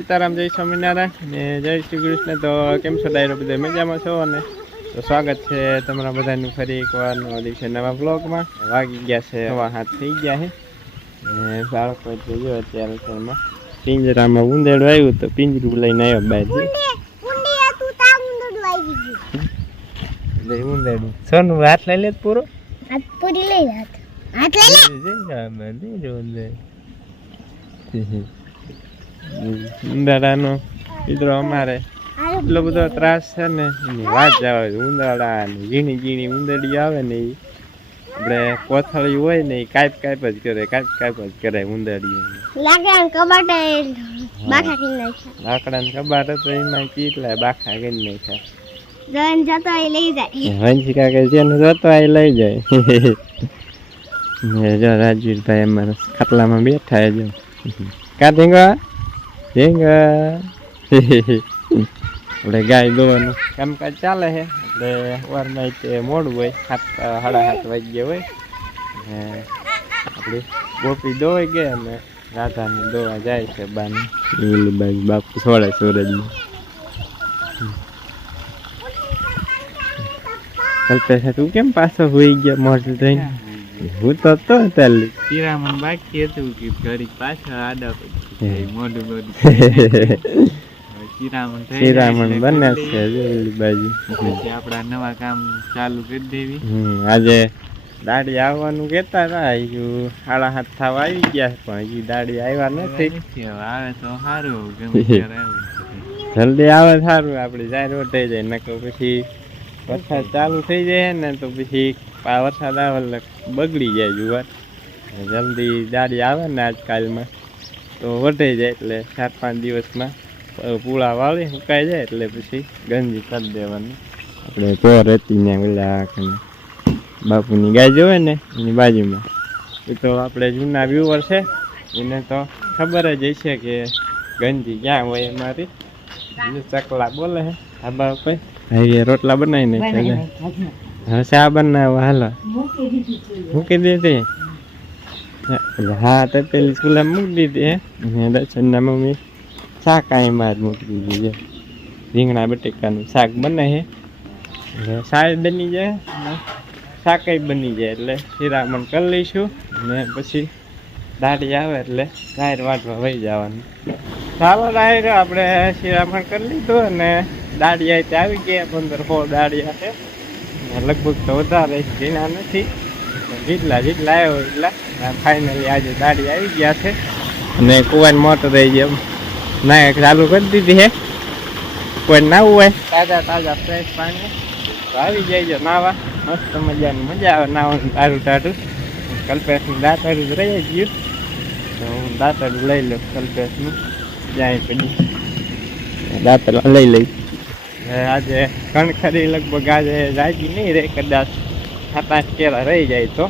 સીતારામ જય સ્વામિનારાયણ ને જય શ્રી કૃષ્ણ તો કેમ છો ડાયરો બધા મજામાં છો અને તો સ્વાગત છે તમારા બધાનું ફરી એકવાર નવા દિવસે નવા બ્લોગમાં વાગી ગયા છે હવા હાથ થઈ ગયા છે ને બાળકો જોયો અત્યારે ઘરમાં પિંજરામાં ઉંદેડું આવ્યું તો પિંજરું લઈને આવ્યો બહાર ઉંદેડું સોનું હાથ લઈ લે પૂરો હાથ પૂરી લઈ હાથ લઈ લે ઉંદાડાનો મિત્રો અમારે એટલો બધો ત્રાસ છે ને એની વાત જવા ઉંદાડા ને ઝીણી ઝીણી ઉંદરડી આવે ને એ આપણે કોથળી હોય ને કાઈપ કાઈપ જ કરે કાપ કાપ જ કરે ઉંદરડી લાકડાને કબાટ બાખા કબાટ તો એમાં કેટલા બાખા કરી નાખ્યા જન જતો કે જેને જતો એ લઈ જાય જો રાજવીરભાઈ અમારા ખાટલામાં બેઠા જો કાઢીંગવા tiếng le gai luôn cam cá chát le le quan này chè mót với hạt ờ, hả là hạt vậy dễ vậy આપણે ગોપી દોવાઈ ગયા અને રાધાને દોવા જાય છે bắp, એલું બાઈ બાપુ છોડે સુરજમાં કલ્પેશ તું કેમ પાછો với ગયા મોડલ થઈને હું તો તો તાલી બાકી હતું કે ઘડીક પાછળ આડા પછી મોઢું મોઢું કિરામણ થઈ પછી આપણા નવા કામ ચાલુ કરી દેવી આજે દાડી આવવાનું કેતા હતા હજુ સાડા હાથ થવા આવી ગયા પણ હજી દાડી આવ્યા નથી આવે તો સારું જલ્દી આવે સારું આપડે જાય રોટે જાય નકર પછી વરસાદ ચાલુ થઈ જાય ને તો પછી પણ વરસાદ આવે એટલે બગડી જાય જુવાર જલ્દી દાડી આવે ને આજકાલમાં તો વધે જાય એટલે સાત પાંચ દિવસમાં પૂળા વાળી સુકાઈ જાય એટલે પછી ગંજી કરી દેવાની આપણે તો રેતી ને ઓલા બાપુની ગાય જોવે ને એની બાજુમાં એ તો આપણે જૂના વ્યુઅર છે એને તો ખબર જ હશે કે ગંજી ક્યાં હોય અમારી ચકલા બોલે હે આબા બાપ હાઈવે રોટલા બનાવીને હવે શા બનાવો હાલો મૂકી દીધી હા તો પેલી સ્કૂલે મૂકી દીધી હે દર્શનના મમ્મી શાક આમાં જ મૂકી દીધી છે રીંગણા બટેકાનું શાક બને છે શાક બની જાય શાક બની જાય એટલે શિરામણ કરી લઈશું ને પછી દાઢી આવે એટલે ડાયર વાટવા વહી જવાનું ચાલો ડાયર આપણે શિરામણ કરી લીધું અને દાઢી આવી ગયા પંદર સો દાઢી છે લગભગ તો વધારે ઝીણા નથી જેટલા જેટલા આવ્યો એટલા ફાઇનલી આજે દાડી આવી ગયા છે અને કુવાની મોટો રહી ગયા ના ચાલુ કરી દીધી હે કોઈ નાવું હોય તાજા તાજા ફ્રેશ પાણી આવી જાય નાવા મસ્ત મજાની મજા આવે નાવાનું તારું તારું કલ્પેશનું દાંતરું જ રહી ગયું તો હું દાંતરું લઈ લઉં કલ્પેશનું જાય પડી દાંતરું લઈ લઈશ આજે કણખરી લગભગ આજે જાગી નહીં રહે કદાચ સાત આઠ કેરા રહી જાય તો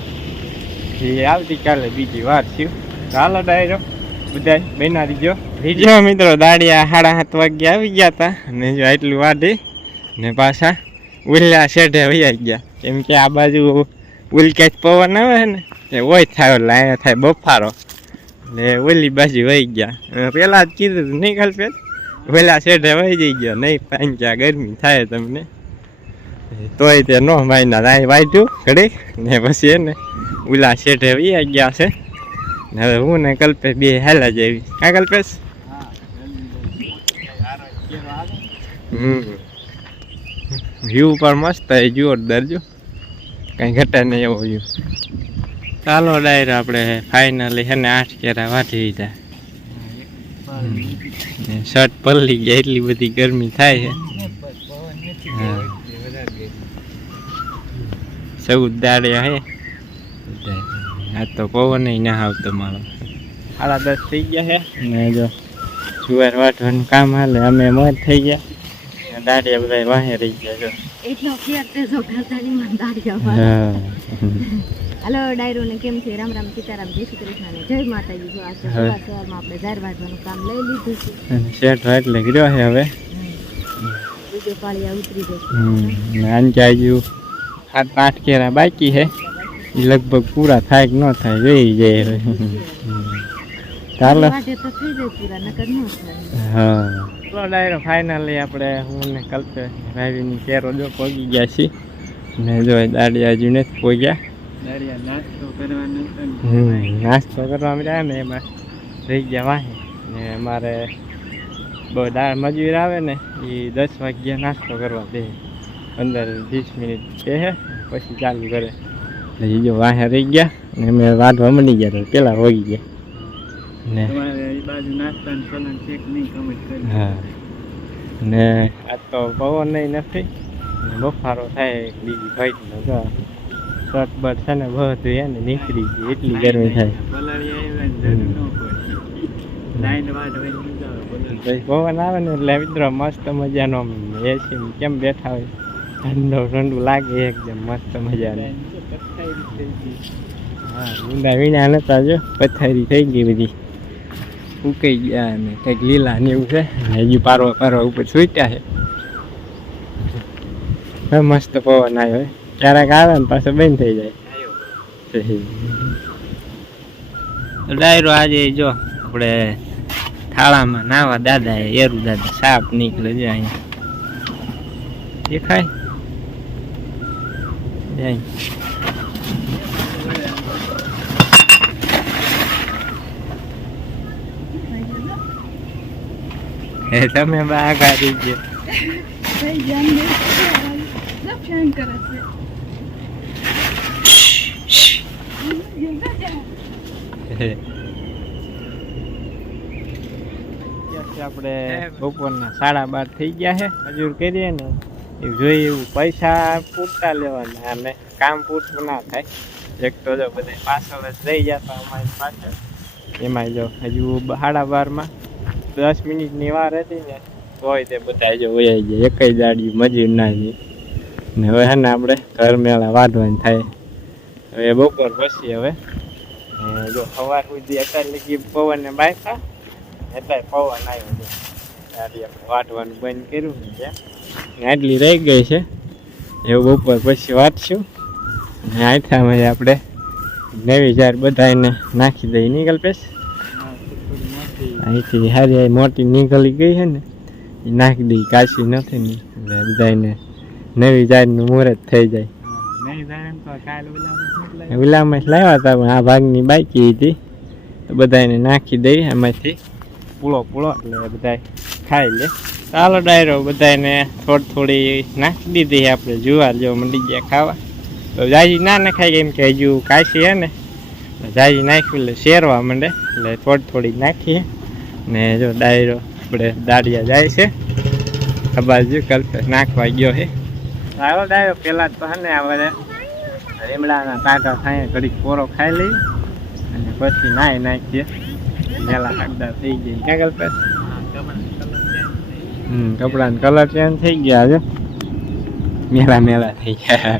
એ આવતીકાલે બીજી વાર થયું ચાલો ડાયરો બધા બહેના દીજો બીજો મિત્રો દાડિયા સાડા સાત વાગે આવી ગયા હતા ને જો આટલું વાઢી ને પાછા ઉલ્લા શેઢે વૈયા ગયા કેમ કે આ બાજુ ઉલકેચ પવન આવે ને એ ઓય થાય એટલે અહીંયા થાય બફારો એટલે ઓલી બાજુ વહી ગયા પહેલાં જ કીધું નહીં ખાલી પેલા શેઠ રેવાઈ જઈ ગયો નહીં પાણી ક્યાં ગરમી થાય તમને તોય તે નો ભાઈના રાય વાંચ્યું ઘડી ને પછી એને ઉલા શેઠે વૈયા ગયા છે ને હવે હું ને કલ્પે બે હેલા જેવી હા કલ્પેશ હમ વ્યૂ પણ મસ્ત એ જોરદાર જો કંઈ ઘટે નહીં એવું વ્યૂ ચાલો ડાયર આપણે ફાઇનલી છે ને આઠ કેરા વાંચી દીધા શર્ટ પલળી ગયા એટલી બધી ગરમી થાય છે ચૌદ દાડે હે આ તો પવન ના આવતો મારો આલા દસ થઈ ગયા છે ને જો જુવાર વાટવાનું કામ હાલે અમે મત થઈ ગયા દાડિયા બધા વાહે રહી ગયા જો એટલો ફેર તે જો ગરદાની માં દાડિયા હલો ડાયરોને કેમ છે રામ રામ સીતારામ જય શ્રી કૃષ્ણ ને જય માતાજી જો આજે સવાર સવારમાં આપણે ઝાર વાંચવાનું કામ લઈ લીધું છે શેઠ રાઈટ લઈ ગયો છે હવે બીજો પાળિયા ઉતરી જશે નાન જાજુ સાત આઠ કેરા બાકી છે એ લગભગ પૂરા થાય કે ન થાય જઈ જાય ચાલો હા ચલો ડાયરો ફાઇનલી આપણે હું ને કલ્પે રાવીની કેરો જો પહોંચી ગયા છીએ ને જો દાડી હજુ નથી પહોંચ્યા નાસ્તો કરવા ને એમાં રહી ગયા વાહે ને અમારે બહુ દાળ મજૂર આવે ને એ દસ વાગ્યા નાસ્તો કરવા દે વીસ મિનિટ છે પછી ચાલુ કરે બીજો વાહે રહી ગયા ને અમે વાઢવા મળી ગયા પેલા હોઈ ગયા ને હા ને આજ તો પવન નહીં નથી બફારો થાય બીજી ફાઈટ શર્ટ બટ છે ને બધું એને નીકળી ગયું એટલી ગરમી થાય પવન આવે ને એટલે મિત્રો મસ્ત મજાનો એસી કેમ બેઠા હોય ઠંડો ઠંડુ લાગે એકદમ મસ્ત મજાનો હા ઊંડા વીણા નતા જો પથારી થઈ ગઈ બધી ઉકાઈ ગયા અને કંઈક લીલા ને એવું છે હજુ પારવા પારવા ઉપર સુઈટ્યા છે મસ્ત પવન આવ્યો હોય ક્યારેક આવે ને પાછું બંધ થઈ જાય ડાયરો આજે જો આપણે થાળામાં નાવા દાદા એરું દાદા સાપ નીકળે છે અહીંયા દેખાય તમે બા કાઢી છે આપણે બપોરના સાડા બાર થઈ ગયા છે મજૂર કરીએ ને એ જોઈએ એવું પૈસા પૂરતા લેવાના અને કામ પૂરતું ના થાય એક તો જો બધા પાછળ જ રહી જતા અમારી પાછળ એમાં જો હજુ સાડા બારમાં દસ મિનિટની વાર હતી ને હોય તે બધા જો વયા જાય એક જ દાડી મજૂર ના જઈ ને હવે હે ને આપણે ઘર મેળા વાંધવાની થાય હવે બપોર પછી હવે જો સવાર સુધી અત્યારે લગી પવન ને બાયકા એટલે પવન આવ્યો ગાડી વાટવાનું બંધ કર્યું છે આટલી રહી ગઈ છે એવું બપોર પછી વાંચશું અને આથામાં આપણે નવી ચાર બધા એને નાખી દઈ નીકળપેશ અહીંથી હારી મોટી નીકળી ગઈ છે ને એ નાખી દઈ કાશી નથી ને એટલે બધાને નવી જાતનું મુહૂર્ત થઈ જાય ઓલામાં લાવ્યા હતા પણ આ ભાગની બાકી હતી તો બધાને નાખી દઈ એમાંથી પૂળો પૂળો એટલે બધા ખાઈ લે ચાલો ડાયરો બધાને થોડી થોડી નાખી દીધી આપણે જુવાર જો મંડી ગયા ખાવા તો જાજી ના નખાય કેમ કે હજુ કાશી હે ને જાજી નાખ્યું એટલે શેરવા માંડે એટલે થોડી થોડી નાખીએ ને જો ડાયરો આપણે દાડિયા જાય છે આ બાજુ કલ્પેશ નાખવા ગયો હે સારો ડાયરો પહેલાં તો ને આપણે રીમડાના ટાંટા ખાઈએ ઘડીક કોરો ખાઈ લઈએ અને પછી નાહી નાખીએ પેલા હાકડા હમ કપડા કલર ચેન્જ થઈ ગયા છે મેલા મેલા થઈ ગયા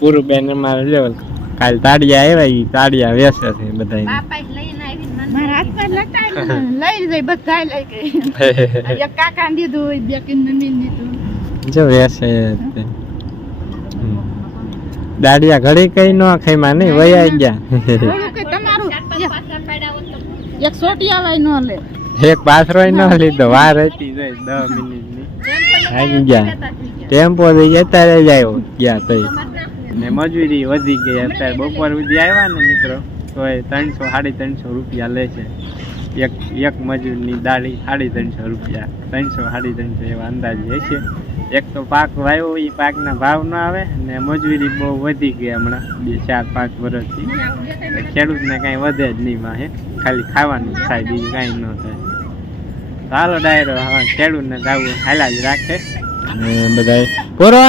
પૂરું બેન મારે લેવલ કાલ તાડિયા આવ્યા એ તાડિયા વેસે છે બધા લઈ જાય બધા જો વેસે દાડિયા ઘડી કઈ નો ખાઈમાં નહીં વય આવી ગયા એક સોટિયા નો લે એક પાસરો નો લીધો વાર હતી જઈ 10 મિનિટની આવી ગયા ટેમ્પો થી અત્યારે જ આવ્યો ગયા તઈ ને મજૂરી વધી ગઈ અત્યારે બપોર સુધી આવ્યા ને મિત્રો તો એ ત્રણસો સાડી ત્રણસો રૂપિયા લે છે એક એક મજૂરની દાળી સાડી ત્રણસો રૂપિયા ત્રણસો સાડી ત્રણસો એવા અંદાજ હશે એક તો પાક વાવ્યો એ પાકના ભાવ ન આવે ને મજૂરી બહુ વધી ગઈ હમણાં બે ચાર પાંચ વર્ષથી ખેડૂતને કાંઈ વધે જ નહીં માહે ખાલી ખાવાનું થાય બીજું કાંઈ ન થાય હાલો ડાયરો હા ખેડૂતને જાવું હાલા જ રાખે બધા પૂરો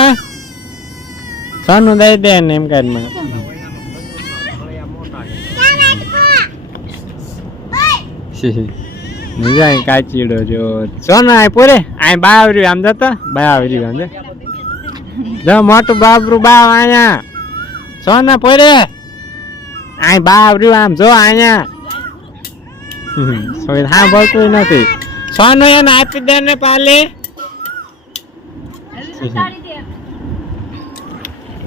સોનું દઈ દે ને એમ કાઢમાં Hehehe જાય કાચીડો જો જો ને આ પૂરે આ બાવર્યું આમ જતા બાવર્યું આમ જો મોટું બાબરું બાવ અહીંયા છો ને આય આ બાવર્યું આમ જો અહીંયા હા ભરતું નથી સોનું એને આપી દે ને પાલી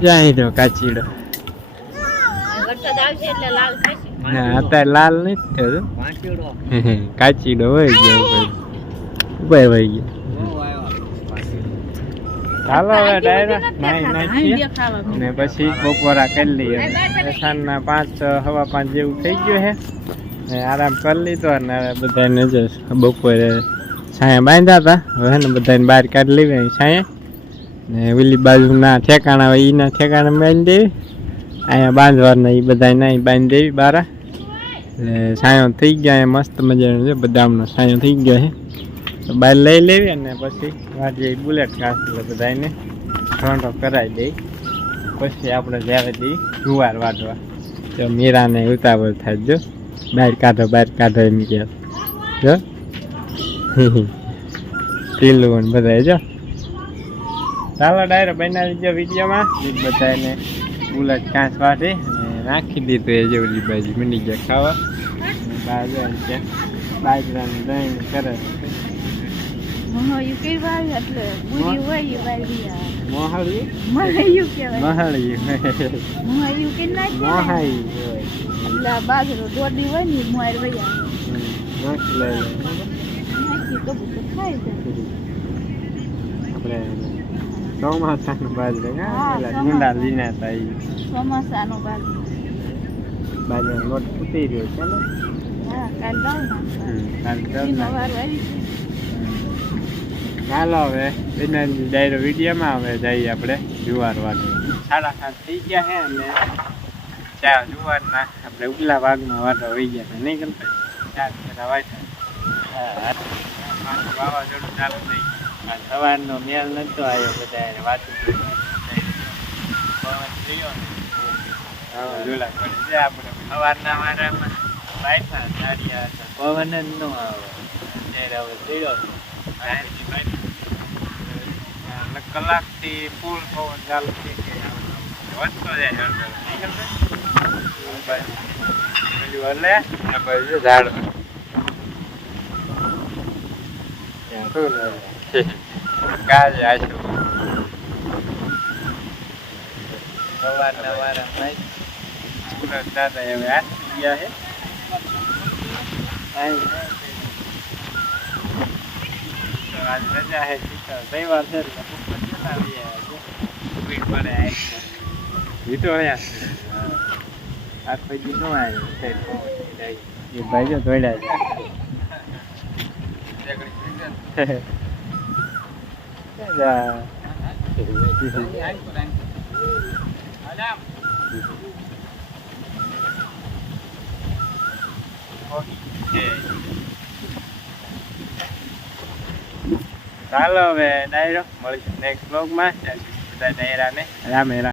જાય જો કાચીડો વરસાદ આવશે એટલે લાલ થશે ના અત્યારે લાલ નથી થયો કાચીડો હોય ગયો ઉભા ભાઈ ગયો ચાલો હવે ડાયરા નાઈ ને પછી બપોરા કરી લઈએ સાંજના પાંચ હવા પાંચ જેવું થઈ ગયું હે ને આરામ કરી લીધો અને બધા નજર બપોરે છાંયા બાંધ્યા હતા હવે બધાને બહાર કાઢી લેવી છાંયા ને ઓલી બાજુના ઠેકાણા હોય એના ઠેકાણા બાંધી દેવી અહીંયા બાંધવાના એ બધાને નાય બાંધી દેવી બારા સાયો થઈ ગયા એ મસ્ત મજાનો છે બદામનો સાયો થઈ ગયો છે તો બાય લઈ લેવી અને પછી વાજે બુલેટ ખાસ એટલે બધાને ઠંડો કરાવી દઈ પછી આપણે જ્યારે જઈ જુવાર વાટવા તો મીરાને ઉતાવળ થાય જો બહાર કાઢો બહાર કાઢો એમ કે જો પીલું બધા જો ચાલો ડાયરો બનાવી જો વિડીયોમાં બધાને બુલેટ કાંસ વાટી નાખી દીધું એ જેવલી બાજુ મંડી ગયા ખાવા બાજુ બાજરાનું દહીં કરે બાજરો દોડી હોય ને મોર વૈયા નાખી લે નાખી તો ખાઈ જાય આપણે ચોમાસાનું બાજરો ગુંડા લીના થાય ચોમાસાનું બાજરો બાજુ લોટ ફૂટી રહ્યો છે ને ચાલો હવે એના વિડીયોમાં હવે જઈએ આપણે જુવાર વાગવા સાડા સાત થઈ ગયા છે અને ચા જુવારના આપણે ઉગલા વાગમાં વાટો હોઈ ગયા છે નહીં કરતા ચાર ફેરા વાવાઝોડું ચાલુ થઈ આ સવારનો મેલ નહોતો આવ્યો બધા વાતું થયો પડે છે આપણે સવારના મારામાં બાઇફા સાડિયા હતા પવન જ ન આવે અત્યારે હવે ચડ્યો એટલે કલાકથી ફૂલ પવન ચાલુ થઈ ગયા વધતો જાય હળદર એટલે ઝાડ કાલે આશું સવારના વારા સુરત દાદા હવે આસી ગયા છે અહીં તો આજ રજા છે શીતળ તહેવાર છે એટલે બપોર જતા રહીએ આજે. ભીડ પડે આખી. જીતો અહીંયા આખો દી નો આવ્યો છે એ ભાઈ જો દોડ્યા છે ચાલો હવે ડાયરો મળીશું નેક્સ્ટ બ્લોગમાં બધા ડાયરાને રામે રામ